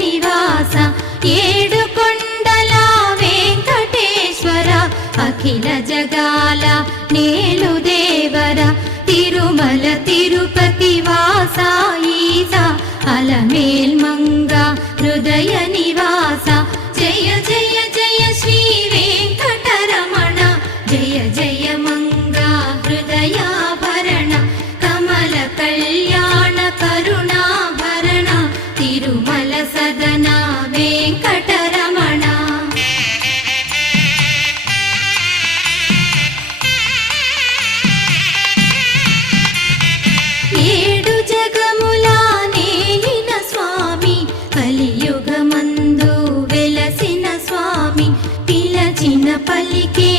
నివాస ఏడు కొండల వెంకటేశ్వర అఖిల జగాల నేలు దేవర తిరుమల తిరుపతి వాస ఈస అలమేల్ మంగ హృదయ నివాస జయ జయ జయ శ్రీ వెంకటరమణ జయ జయ మంగ హృదయాభరణ కమల కళ్యాణ కరుణాభరణ తిరుమల సదన వెంకటరమణ ఏడు జగముల నేలిన స్వామి కలియుగమందు వెలసిన స్వామి పిలచిన పలికే